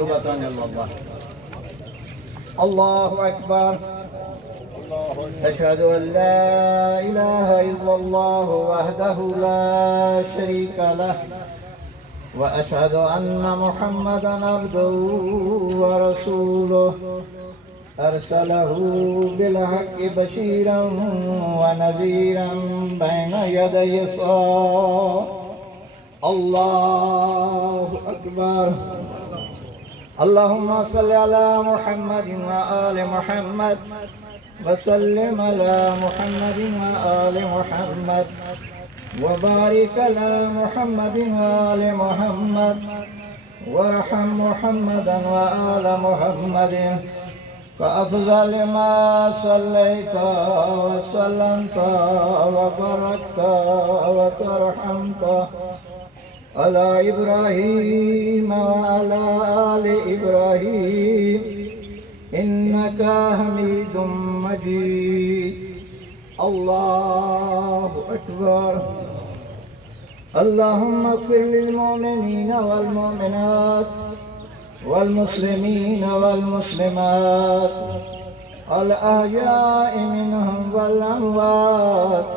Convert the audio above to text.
توبة إلى الله. الله أكبر. أشهد أن لا إله إلا الله وحده لا شريك له وأشهد أن محمدا عبده ورسوله أرسله بالحق بشيرا ونذيرا بين يدي الساعة. الله أكبر. اللهم صل على محمد وآل محمد وسلم على محمد وآل محمد وبارك على محمد وآل محمد وارحم محمدا وآل محمد فأفضل ما صليت وسلمت وباركت وترحمت على إبراهيم وعلى آل إبراهيم إنك حميد مجيد. الله أكبر. اللهم اغفر للمؤمنين والمؤمنات والمسلمين والمسلمات الأحياء منهم والأموات